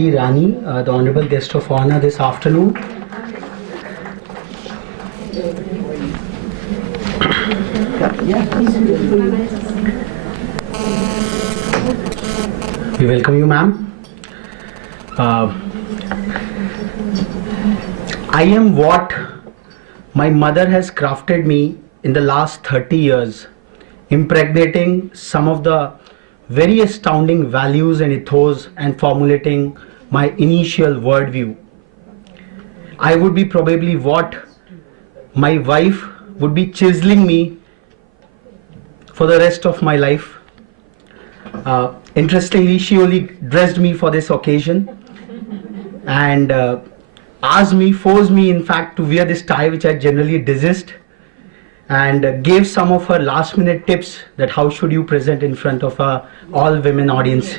Rani, the honorable guest of honor this afternoon. We welcome you, ma'am. I am what my mother has crafted me in the last 30 years, impregnating some of the very astounding values and ethos and formulating my initial worldview. I would be probably what my wife would be chiseling me for the rest of my life. Interestingly, she only dressed me for this occasion and forced me in fact to wear this tie which I generally desist, and gave some of her last minute tips that how should you present in front of a all women audience.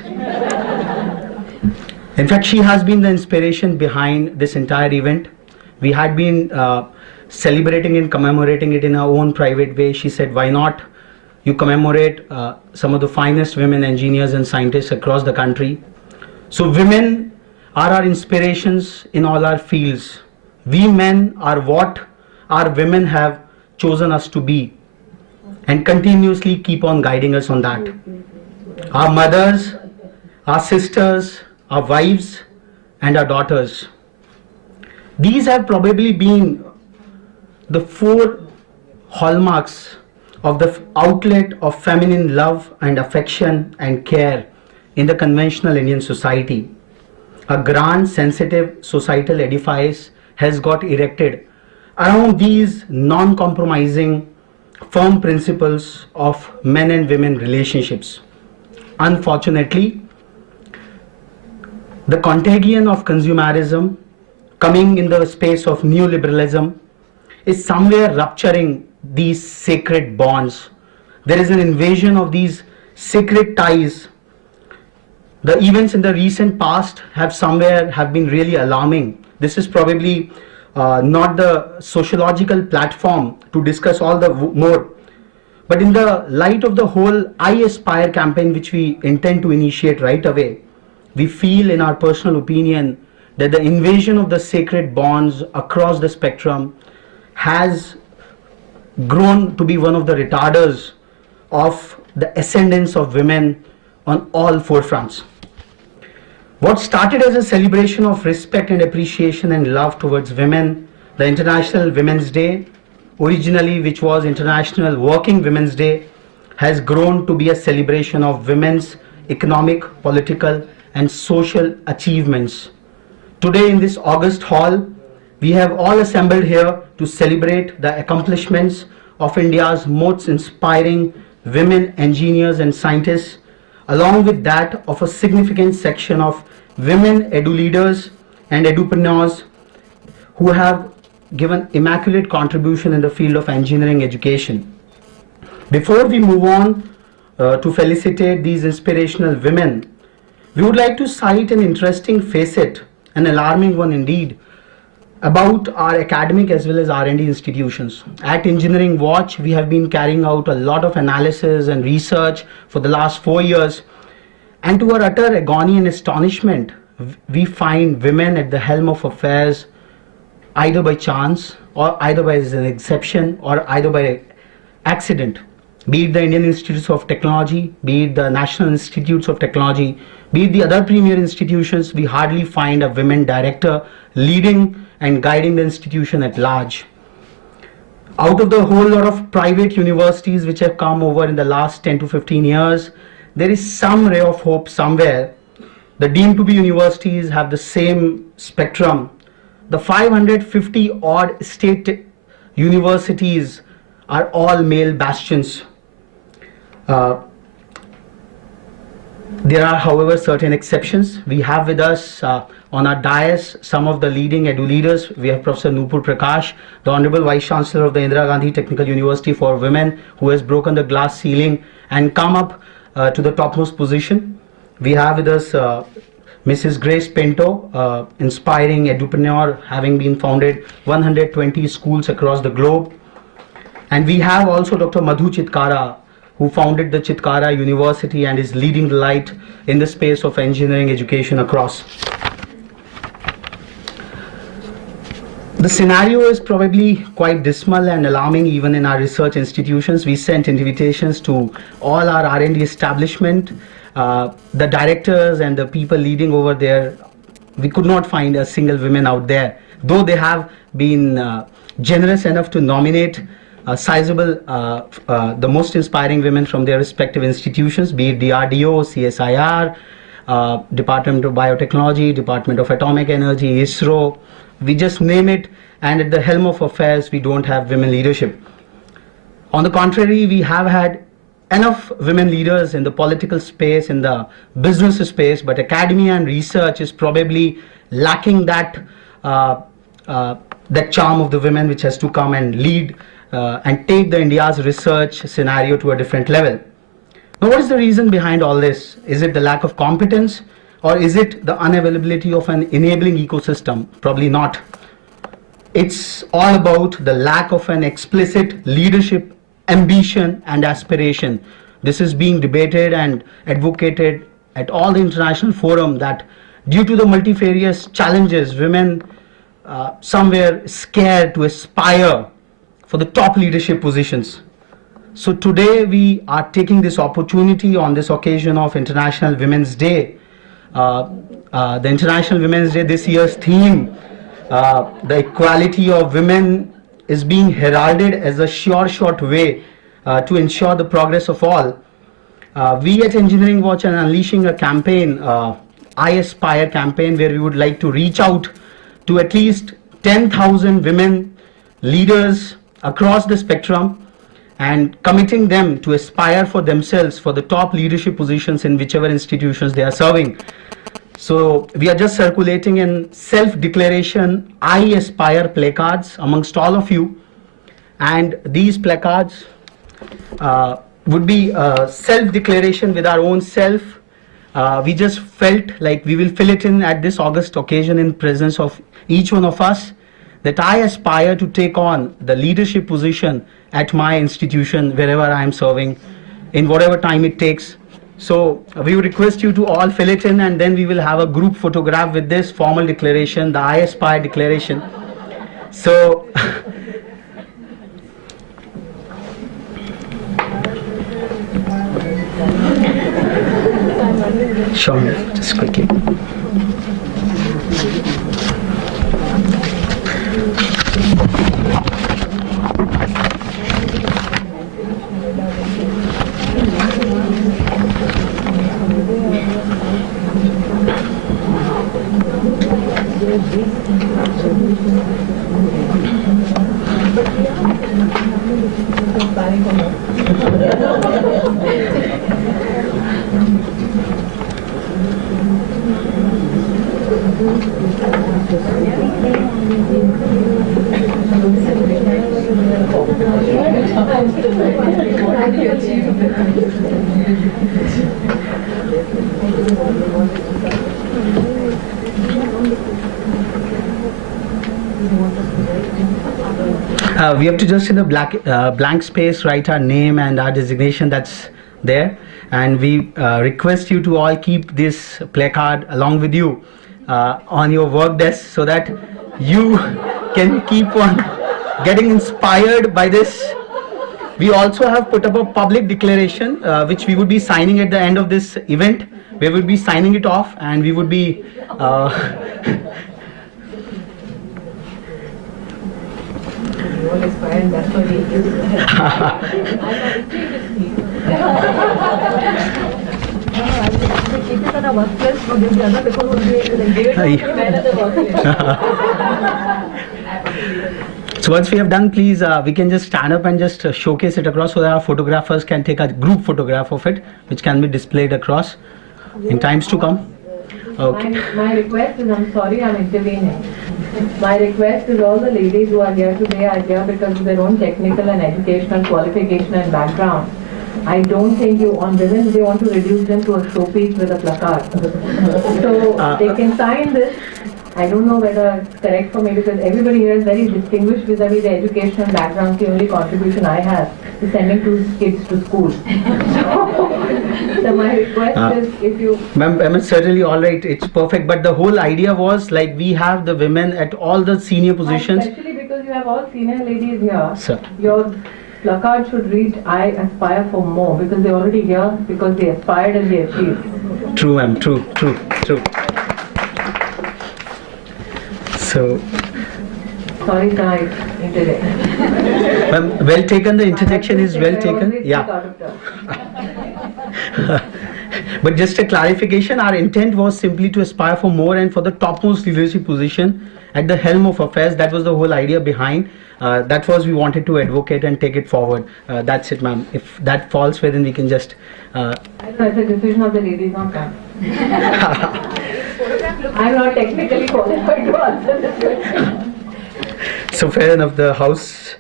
In fact, she has been the inspiration behind this entire event. We had been celebrating and commemorating it in our own private way. She said, why not you commemorate some of the finest women engineers and scientists across the country. So women are our inspirations in all our fields. We men are what our women have chosen us to be and continuously keep on guiding us on that. Our mothers, our sisters, our wives and our daughters. These have probably been the four hallmarks of the outlet of feminine love and affection and care in the conventional Indian society. A grand, sensitive societal edifice has got erected around these non-compromising, firm principles of men and women relationships. Unfortunately, the contagion of consumerism coming in the space of neoliberalism is somewhere rupturing these sacred bonds. There is an invasion of these sacred ties. The events in the recent past have been really alarming. This is probably not the sociological platform to discuss all the more. But in the light of the whole I Aspire campaign which we intend to initiate right away, we feel in our personal opinion that the invasion of the sacred bonds across the spectrum has grown to be one of the retarders of the ascendance of women on all four fronts. What started as a celebration of respect and appreciation and love towards women, the International Women's Day, originally which was International Working Women's Day, has grown to be a celebration of women's economic, political and social achievements. Today in this August hall, we have all assembled here to celebrate the accomplishments of India's most inspiring women engineers and scientists, along with that of a significant section of women edu leaders and edupreneurs who have given immaculate contribution in the field of engineering education. Before we move on to felicitate these inspirational women, we would like to cite an interesting facet, an alarming one indeed, about our academic as well as R&D institutions. At Engineering Watch, we have been carrying out a lot of analysis and research for the last 4 years. And to our utter agony and astonishment, we find women at the helm of affairs either by chance or either by as an exception or either by accident. Be it the Indian Institutes of Technology, be it the National Institutes of Technology, be it the other premier institutions, we hardly find a women director leading and guiding the institution at large. Out of the whole lot of private universities which have come over in the last 10 to 15 years, there is some ray of hope somewhere. The deemed to be universities have the same spectrum. The 550 odd state universities are all male bastions. There are, however, certain exceptions. We have with us on our dais some of the leading edu leaders. We have Professor Nupur Prakash, the Honorable Vice Chancellor of the Indira Gandhi Technical University for Women, who has broken the glass ceiling and come up to the topmost position. We have with us Mrs. Grace Pinto, inspiring edupreneur, having been founded 120 schools across the globe. And we have also Dr. Madhu Chitkara, who founded the Chitkara University and is leading the light in the space of engineering education across. The scenario is probably quite dismal and alarming even in our research institutions. We sent invitations to all our R&D establishment, the directors and the people leading over there. We could not find a single woman out there, though they have been generous enough to nominate sizable, the most inspiring women from their respective institutions, be it DRDO, CSIR, Department of Biotechnology, Department of Atomic Energy, ISRO. We just name it, and at the helm of affairs, we don't have women leadership. On the contrary, we have had enough women leaders in the political space, in the business space, but academia and research is probably lacking that that charm of the women which has to come and lead and take the India's research scenario to a different level. Now, what is the reason behind all this? Is it the lack of competence, or is it the unavailability of an enabling ecosystem? Probably not. It's all about the lack of an explicit leadership ambition and aspiration. This is being debated and advocated at all the international forum that due to the multifarious challenges, women somewhere scared to aspire for the top leadership positions. So today we are taking this opportunity on this occasion of International Women's Day. The International Women's Day, this year's theme, the equality of women, is being heralded as a short way to ensure the progress of all. We at Engineering Watch are unleashing a campaign, I Aspire campaign, where we would like to reach out to at least 10,000 women leaders across the spectrum and committing them to aspire for themselves for the top leadership positions in whichever institutions they are serving. So we are just circulating in self-declaration I Aspire placards amongst all of you, and these placards would be self-declaration with our own self. We just felt like we will fill it in at this August occasion in presence of each one of us, that I aspire to take on the leadership position at my institution wherever I am serving in whatever time it takes. So we would request you to all fill it in, and then we will have a group photograph with this formal declaration, the I Aspire declaration. So show me just quickly. We have to just in the blank space write our name and our designation that's there, and we request you to all keep this placard along with you on your work desk so that you can keep on getting inspired by this. We also have put up a public declaration which we would be signing at the end of this event. We would be signing it off, and we would be So once we have done, please, we can just stand up and just showcase it across so that our photographers can take a group photograph of it, which can be displayed across in times to come. Okay. My request is, I'm sorry I'm intervening. My request is all the ladies who are here today are here because of their own technical and educational qualification and background. I don't think you, on women, they want to reduce them to a showpiece with a placard. So they can sign this I don't know whether it's correct for me because everybody here is very distinguished vis-a-vis the educational background. The only contribution I have is sending two kids to school. So my request is if you... Ma'am, certainly all right, it's perfect, but the whole idea was like we have the women at all the senior positions. Especially because you have all senior ladies here. Sir. Your placard should read, I aspire for more, because they're already here, because they aspired and they achieved. True, ma'am, true. So, Sorry, sir, I interject. ma'am, well taken, the interjection is well taken. Always Yeah. speak out of turn. But just a clarification, our intent was simply to aspire for more and for the topmost leadership position at the helm of affairs. That was the whole idea behind. That was we wanted to advocate and take it forward. That's it, ma'am. If that falls within, we can just... I don't know, it's a decision of the ladies, not mine. I'm not technically qualified to answer this question. So fair enough, the House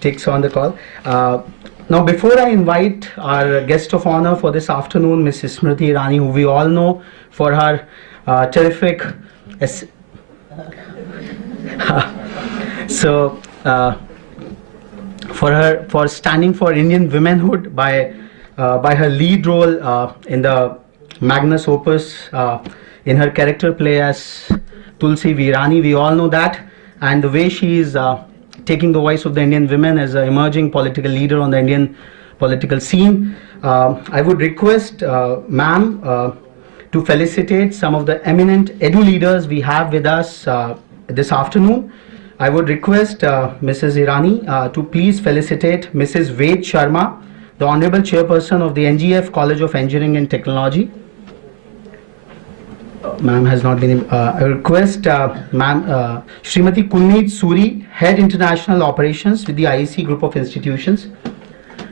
takes on the call. Now, before I invite our guest of honor for this afternoon, Mrs. Smriti Irani, who we all know for her terrific... for standing for Indian womanhood by her lead role in the Magnus Opus in her character play as Tulsi Veerani, we all know that, and the way she is taking the voice of the Indian women as an emerging political leader on the Indian political scene. I would request ma'am to felicitate some of the eminent edu leaders we have with us this afternoon. I would request Mrs. Irani to please felicitate Mrs. Ved Sharma, the Honorable Chairperson of the NGF College of Engineering and Technology. Ma'am has not been... I request Ma'am Srimati Kunneet Suri, Head International Operations with the IEC Group of Institutions,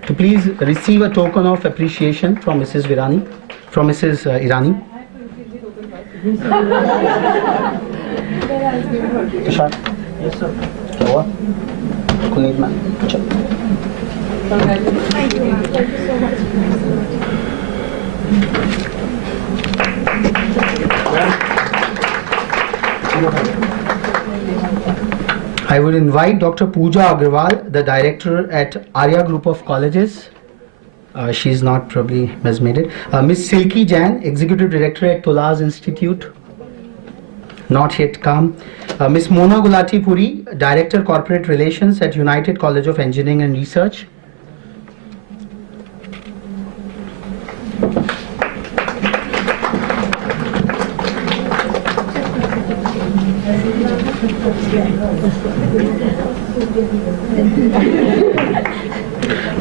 to please receive a token of appreciation from Mrs. Irani. Tushar. Yes, sir. क्या हुआ? Kunneet ma'am. चलो. Thank you so much. I would invite Dr. Pooja Agarwal, the director at Arya Group of Colleges. She is not probably has made it. Miss Silky Jain, executive director at Tulaz Institute. Not yet come. Miss Mona Gulati Puri, director corporate relations at United College of Engineering and Research.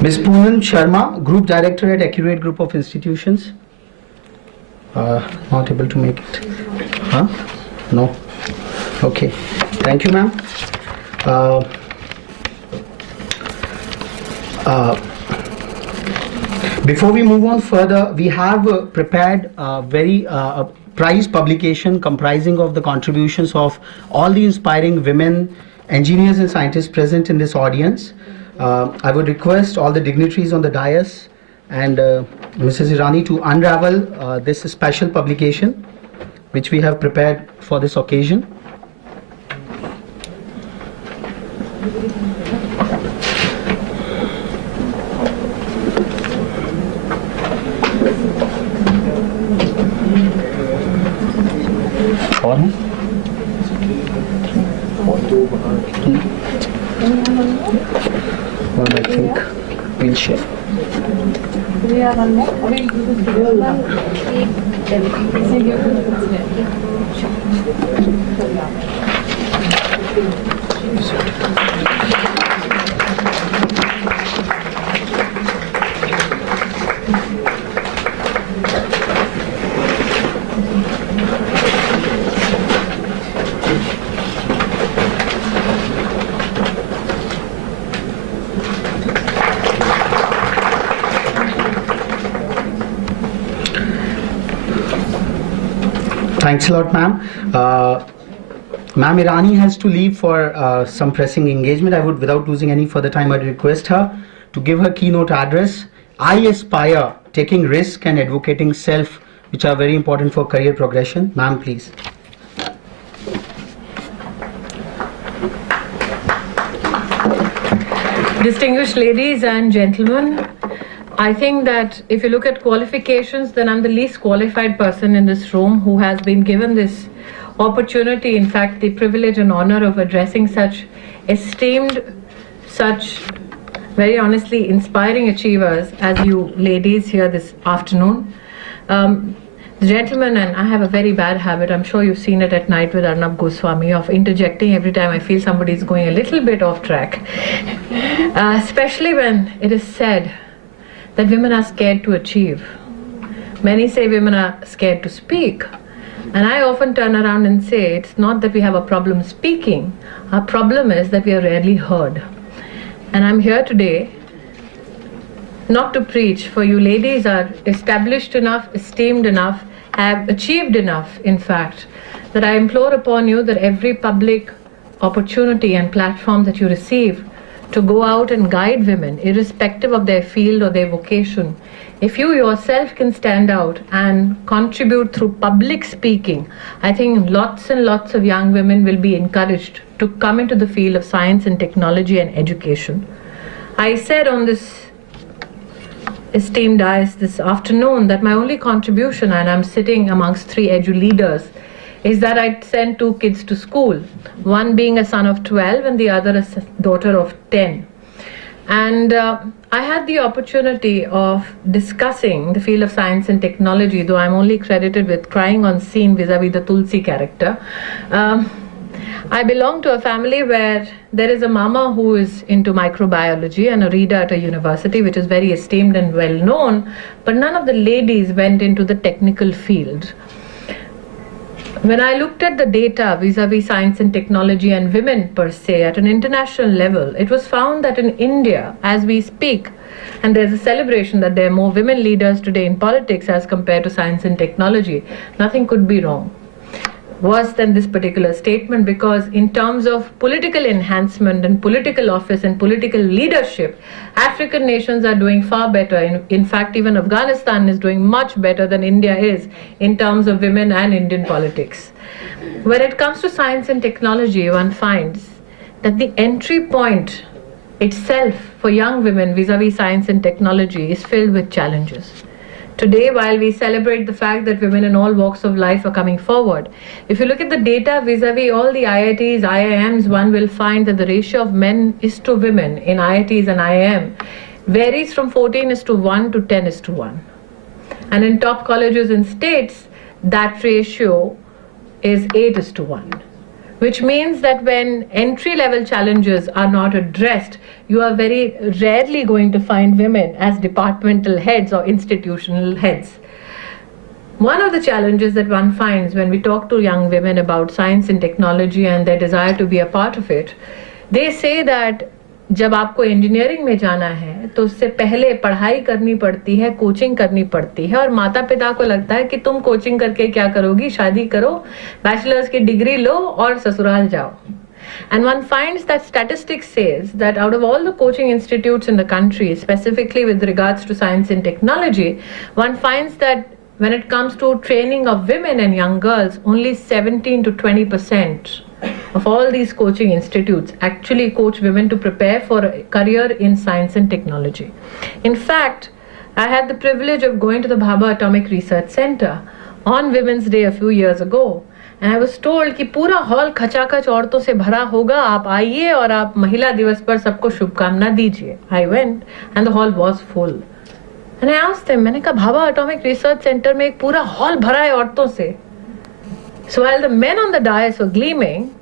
Ms. Poonam Sharma, Group Director at Accurate Group of Institutions. Not able to make it. Huh? No. Okay. Thank you, ma'am. Before we move on further, we have prepared a very prize publication comprising of the contributions of all the inspiring women, engineers and scientists present in this audience. I would request all the dignitaries on the dais and Mrs. Irani to unravel this special publication which we have prepared for this occasion. और one I think we'll share. Do we have one more? Or we'll do this together Thanks a lot, ma'am. Ma'am Irani has to leave for some pressing engagement. I would, without losing any further time, I'd request her to give her keynote address. I aspire, taking risk and advocating self, which are very important for career progression. Ma'am, please. Distinguished ladies and gentlemen, I think that if you look at qualifications, then I'm the least qualified person in this room who has been given this opportunity, in fact, the privilege and honor of addressing such esteemed, such very honestly inspiring achievers as you ladies here this afternoon. The gentleman, and I have a very bad habit, I'm sure you've seen it at night with Arnab Goswami, of interjecting every time I feel somebody is going a little bit off track. Especially when it is said that women are scared to achieve. Many say women are scared to speak. And I often turn around and say it's not that we have a problem speaking, our problem is that we are rarely heard. And I'm here today not to preach, for you ladies are established enough, esteemed enough, have achieved enough, in fact, that I implore upon you that every public opportunity and platform that you receive to go out and guide women, irrespective of their field or their vocation, if you yourself can stand out and contribute through public speaking, I think lots and lots of young women will be encouraged to come into the field of science and technology and education. I said on this esteemed dais this afternoon that my only contribution, and I'm sitting amongst 3 edu leaders, is that I sent 2 kids to school, one being a son of 12 and the other a daughter of 10. And I had the opportunity of discussing the field of science and technology, though I'm only credited with crying on scene vis-a-vis the Tulsi character. I belong to a family where there is a mama who is into microbiology and a reader at a university, which is very esteemed and well known, but none of the ladies went into the technical field. When I looked at the data vis-a-vis science and technology and women per se at an international level, it was found that in India, as we speak, and there's a celebration that there are more women leaders today in politics as compared to science and technology, nothing could be wrong. Worse than this particular statement, because in terms of political enhancement and political office and political leadership, African nations are doing far better. In fact, even Afghanistan is doing much better than India is in terms of women and Indian politics. When it comes to science and technology, one finds that the entry point itself for young women vis-a-vis science and technology is filled with challenges. Today, while we celebrate the fact that women in all walks of life are coming forward, if you look at the data vis-a-vis all the IITs, IIMs, one will find that the ratio of men is to women in IITs and IIM varies from 14:1 to 10:1. And in top colleges and states, that ratio is 8:1. Which means that when entry-level challenges are not addressed, you are very rarely going to find women as departmental heads or institutional heads. One of the challenges that one finds when we talk to young women about science and technology and their desire to be a part of it, they say that जब आपको engineering में जाना है तो उससे पहले पढ़ाई करनी पड़ती है, कोचिंग करनी पड़ती है, और माता पिता को लगता है कि तुम कोचिंग करके क्या करोगी, शादी करो, बैचलर्स की डिग्री लो और ससुराल जाओ. And one finds that statistics says that out of all the coaching institutes in the country, specifically with regards to science and technology, one finds that when it comes to training of women and young girls, only 17 to 20% of all these coaching institutes actually coach women to prepare for a career in science and technology. In fact, I had the privilege of going to the Bhabha Atomic Research Center on Women's Day a few years ago, and I was told कि पूरा hall खचाखच औरतों से भरा होगा, आप आइए और आप महिला दिवस पर सबको शुभकामना दीजिए. I went and the hall was full. And I asked them, मैंने कहा भाभा Atomic Research Center में एक पूरा हॉल भरा है औरतों से. So while the men on the dais were gleaming,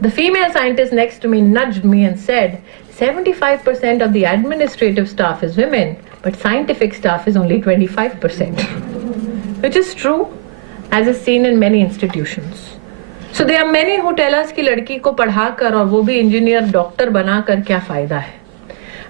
the female scientist next to me nudged me and said, 75% of the administrative staff is women, but scientific staff is only 25%. Which is true, as is seen in many institutions. So there are many who tell us कि लड़की को पढ़ाकर और वो भी engineer doctor बनाकर क्या फायदा है.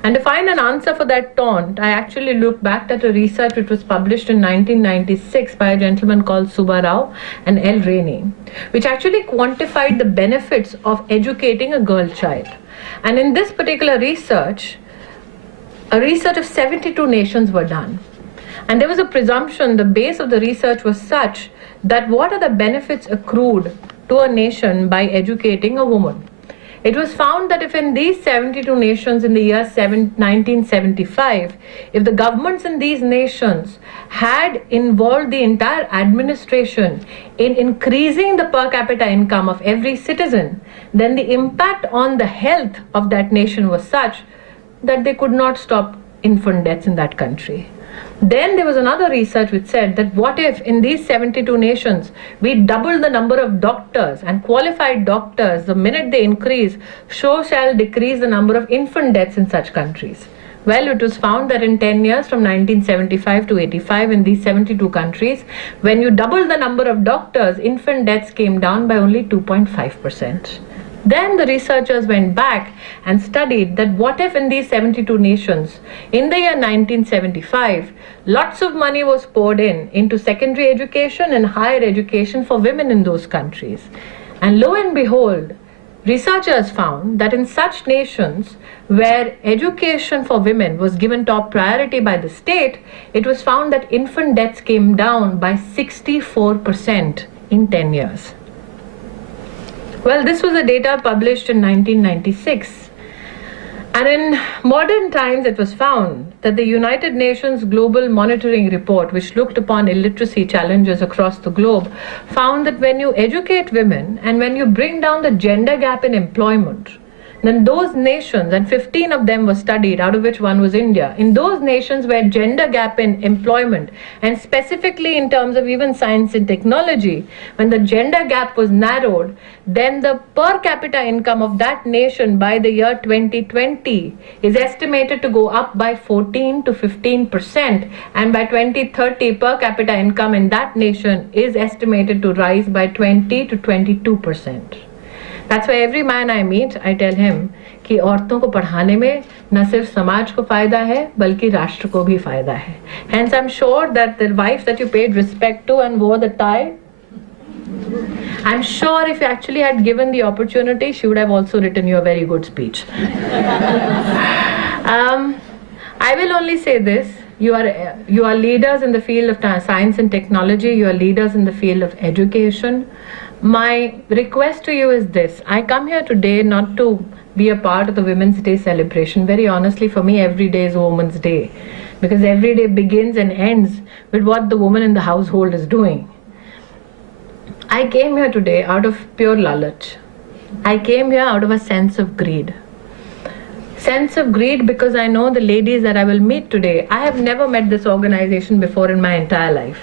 And to find an answer for that taunt, I actually looked back at a research which was published in 1996 by a gentleman called Subba Rao and L. Rainey, which actually quantified the benefits of educating a girl child. And in this particular research, a research of 72 nations were done. And there was a presumption, the base of the research was such that what are the benefits accrued to a nation by educating a woman? It was found that if in these 72 nations in the year 1975, if the governments in these nations had involved the entire administration in increasing the per capita income of every citizen, then the impact on the health of that nation was such that they could not stop infant deaths in that country. Then there was another research which said that what if in these 72 nations we double the number of doctors and qualified doctors the minute they increase, so shall decrease the number of infant deaths in such countries. Well, it was found that in 10 years from 1975 to 85 in these 72 countries, when you double the number of doctors, infant deaths came down by only 2.5%. Then the researchers went back and studied that what if in these 72 nations, in the year 1975, lots of money was poured into secondary education and higher education for women in those countries. And lo and behold, researchers found that in such nations where education for women was given top priority by the state, it was found that infant deaths came down by 64% in 10 years. Well, this was the data published in 1996. And in modern times, it was found that the United Nations Global Monitoring Report, which looked upon illiteracy challenges across the globe, found that when you educate women and when you bring down the gender gap in employment, then those nations, and 15 of them were studied, out of which one was India, in those nations where gender gap in employment, and specifically in terms of even science and technology, when the gender gap was narrowed, then the per capita income of that nation by the year 2020 is estimated to go up by 14 to 15%, and by 2030 per capita income in that nation is estimated to rise by 20 to 22%. That's why every man I meet, I tell him कि औरतों को पढ़ाने में न सिर्फ समाज को फायदा है बल्कि राष्ट्र को भी फायदा है. Hence, I'm sure that the wife that you paid respect to and wore the tie, I'm sure if you actually had given the opportunity, she would have also written you a very good speech. I will only say this. You are leaders in the field of science and technology. You are leaders in the field of education. My request to you is this. I come here today not to be a part of the Women's Day celebration. Very honestly, for me, every day is Women's Day, because every day begins and ends with what the woman in the household is doing. I came here today out of pure lalach. I came here out of a sense of greed. Sense of greed because I know the ladies that I will meet today. I have never met this organization before in my entire life.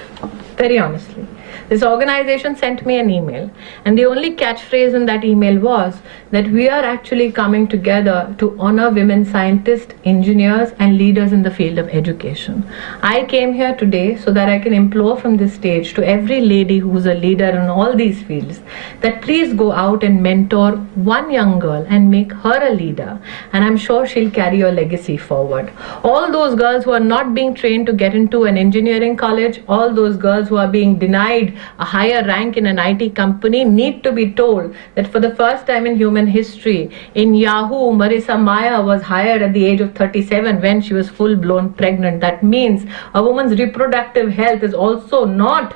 Very honestly. This organization sent me an email, and the only catchphrase in that email was that we are actually coming together to honor women scientists, engineers, and leaders in the field of education. I came here today so that I can implore from this stage to every lady who's a leader in all these fields that please go out and mentor one young girl and make her a leader, and I'm sure she'll carry your legacy forward. All those girls who are not being trained to get into an engineering college, all those girls who are being denied a higher rank in an IT company need to be told that for the first time in human history, in Yahoo, Marissa Mayer was hired at the age of 37 when she was full-blown pregnant. That means a woman's reproductive health is also not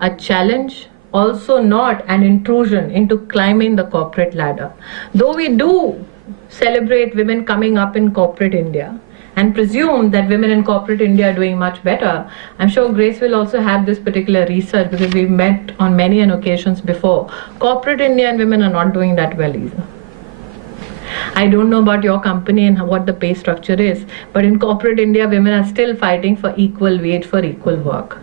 a challenge, also not an intrusion into climbing the corporate ladder. Though we do celebrate women coming up in corporate India, and presume that women in corporate India are doing much better, I'm sure Grace will also have this particular research because we've met on many occasions before. Corporate India and women are not doing that well either. I don't know about your company and what the pay structure is, but in corporate India, women are still fighting for equal wage for equal work.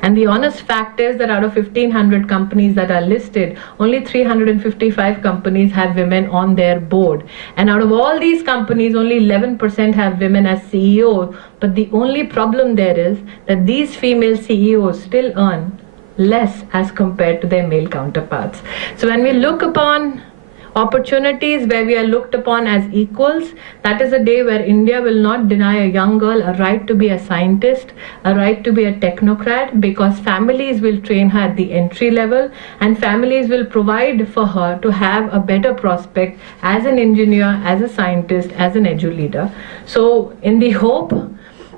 And the honest fact is that out of 1,500 companies that are listed, only 355 companies have women on their board. And out of all these companies, only 11% have women as CEOs. But the only problem there is that these female CEOs still earn less as compared to their male counterparts. So when we look upon opportunities where we are looked upon as equals, that is a day where India will not deny a young girl a right to be a scientist, a right to be a technocrat, because families will train her at the entry level and families will provide for her to have a better prospect as an engineer, as a scientist, as an edu leader. So in the hope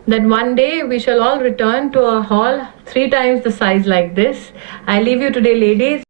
that one day we shall all return to a hall 3 times the size like this, I leave you today, ladies.